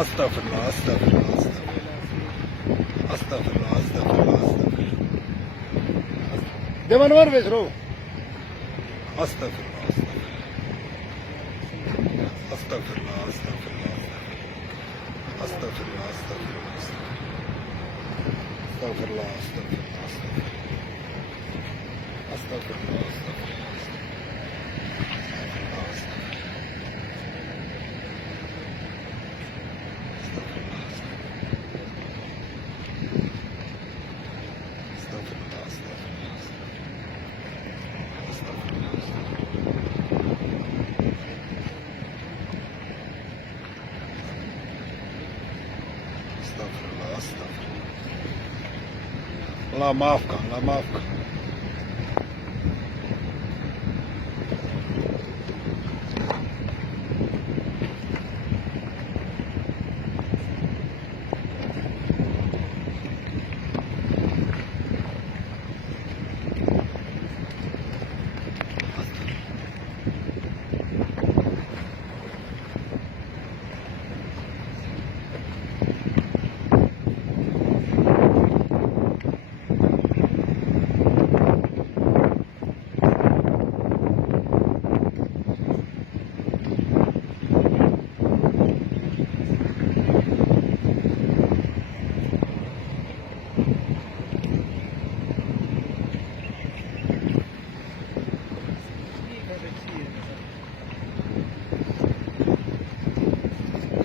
Estağfurullah, estağfurullah, estağfurullah, estağfurullah, estağfurullah, Devanı var Vezro. estağfurullah, estağfurullah, estağfurullah, estağfurullah, estağfurullah, estağfurullah, estağfurullah, estağfurullah, estağfurullah, estağfurullah. Estağfurullah, estağfurullah. Allah maaf kan, Allah maaf kan.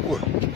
Ой.